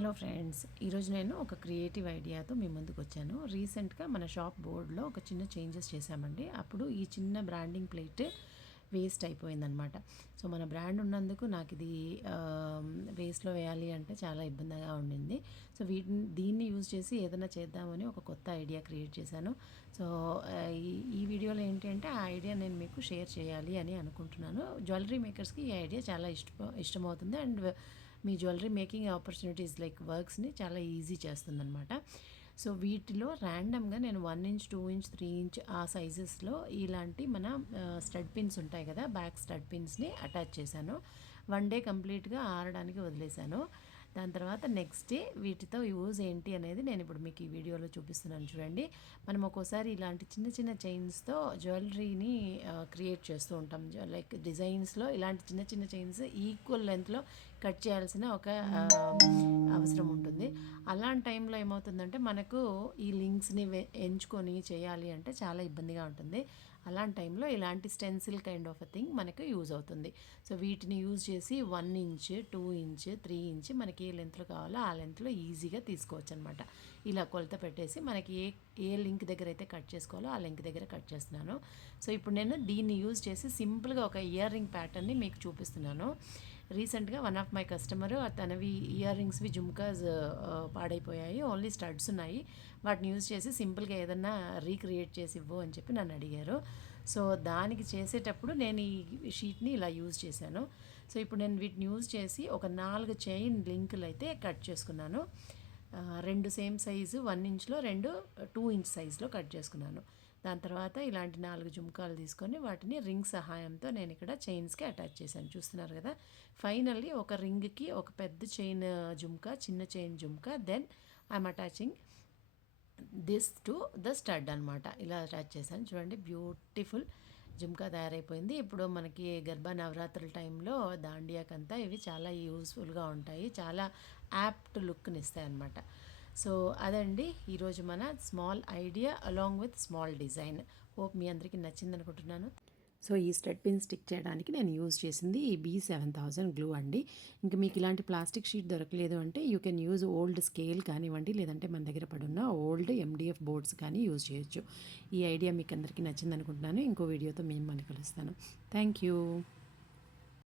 Hello friends, ఈరోజు నేను ఒక క్రియేటివ్ ఐడియాతో మీ ముందుకు వచ్చాను. రీసెంట్గా మన షాప్ బోర్డ్లో ఒక చిన్న చేంజెస్ చేశామండి. అప్పుడు ఈ చిన్న బ్రాండింగ్ ప్లేట్ వేస్ట్ అయిపోయిందనమాట. సో మన బ్రాండ్ ఉన్నందుకు నాకు ఇది వేస్ట్లో వేయాలి అంటే చాలా ఇబ్బందిగా ఉండింది. సో దీన్ని యూజ్ చేసి ఏదైనా చేద్దామని ఒక కొత్త ఐడియా క్రియేట్ చేశాను. సో ఈ వీడియోలో ఏంటి అంటే ఆ ఐడియా నేను మీకు షేర్ చేయాలి అని అనుకుంటున్నాను. జ్యువెలరీ మేకర్స్కి ఈ ఐడియా చాలా ఇష్టమవుతుంది అండ్ మీ జ్యువెలరీ మేకింగ్ ఆపర్చునిటీస్ లైక్ వర్క్స్ని చాలా ఈజీ చేస్తుందన్నమాట. సో వీటిలో ర్యాండమ్గా నేను 1 ఇంచ్ 2 ఇంచ్ 3 ఇంచ్ ఆ సైజెస్లో ఇలాంటి మన స్టడ్ పిన్స్ ఉంటాయి కదా, బ్యాక్ స్టడ్ పిన్స్ని అటాచ్ చేశాను. 1 డే కంప్లీట్గా ఆరడానికి వదిలేశాను. దాని తర్వాత నెక్స్ట్ డే వీటితో యూజ్ ఏంటి అనేది నేను ఇప్పుడు మీకు ఈ వీడియోలో చూపిస్తున్నాను చూడండి. మనం ఒక్కోసారి ఇలాంటి చిన్న చిన్న చైన్స్తో జ్యువెలరీని క్రియేట్ చేస్తూ ఉంటాం. లైక్ డిజైన్స్లో ఇలాంటి చిన్న చిన్న చైన్స్ ఈక్వల్ లెంత్లో కట్ చేయాల్సిన ఒక అవసరం ఉంటుంది. అలాంటి టైంలో ఏమవుతుందంటే మనకు ఈ లింక్స్ని ఎంచుకొని చేయాలి అంటే చాలా ఇబ్బందిగా ఉంటుంది. అలాంటి టైంలో ఇలాంటి stencil kind of a thing మనకు యూజ్ అవుతుంది. సో వీటిని యూజ్ చేసి 1 ఇంచ్ 2 ఇంచ్ 3 ఇంచ్ మనకి ఏ లెంత్లో కావాలో ఆ లెంత్లో ఈజీగా తీసుకోవచ్చు అనమాట. ఇలా కొలత పెట్టేసి మనకి ఏ లింక్ దగ్గర అయితే కట్ చేసుకోవాలో ఆ లింక్ దగ్గర కట్ చేస్తున్నాను. సో ఇప్పుడు నేను దీన్ని యూజ్ చేసి సింపుల్గా ఒక ఇయర్ రింగ్ ప్యాటర్న్ని మీకు చూపిస్తున్నాను. రీసెంట్గా వన్ ఆఫ్ మై కస్టమరు తనవి ఇయర్ రింగ్స్వి జుమ్కాస్ పాడైపోయాయి, ఓన్లీ స్టడ్స్ ఉన్నాయి. వాటిని యూజ్ చేసి సింపుల్గా ఏదన్నా రీక్రియేట్ చేసి ఇవ్వు అని చెప్పి నన్ను అడిగారు. సో దానికి చేసేటప్పుడు నేను ఈ షీట్ని ఇలా యూజ్ చేశాను. సో ఇప్పుడు నేను వీటిని యూజ్ చేసి ఒక 4 చైన్ లింకులు అయితే కట్ చేసుకున్నాను. 2 సేమ్ సైజు 1 ఇంచ్లో 2 2 ఇంచ్ సైజులో కట్ చేసుకున్నాను. దాని తర్వాత ఇలాంటి 4 జుమ్కాలు తీసుకొని వాటిని రింగ్ సహాయంతో నేను ఇక్కడ చైన్స్కి అటాచ్ చేశాను, చూస్తున్నారు కదా. ఫైనల్లీ ఒక రింగ్కి ఒక పెద్ద చైన్ జుమ్కా, చిన్న chain jhumka, then I'm attaching this to the stud అనమాట. ఇలా అటాచ్ చేశాను చూడండి. బ్యూటిఫుల్ జుమ్కా తయారైపోయింది. ఇప్పుడు మనకి గర్భా నవరాత్రుల టైంలో దాండియాకంతా ఇవి చాలా యూస్ఫుల్గా ఉంటాయి, చాలా యాప్ట్ లుక్ని ఇస్తాయి అన్నమాట. సో అదండి ఈరోజు మన small idea along with small design. Hope మీ అందరికీ నచ్చింది అనుకుంటున్నాను. సో ఈ స్టడ్ పిన్ స్టిక్ చేయడానికి నేను యూజ్ చేసింది ఈ B7000 గ్లూ అండి. ఇంకా మీకు ఇలాంటి ప్లాస్టిక్ షీట్ దొరకలేదు అంటే you can use old scale కానివ్వండి, లేదంటే మన దగ్గర పడున్న ఓల్డ్ MDF బోర్డ్స్ కానీ యూజ్ చేయొచ్చు. ఈ ఐడియా మీకు అందరికీ నచ్చింది అనుకుంటున్నాను. ఇంకో వీడియోతో మేము మళ్ళీ కలుస్తాను. Thank you.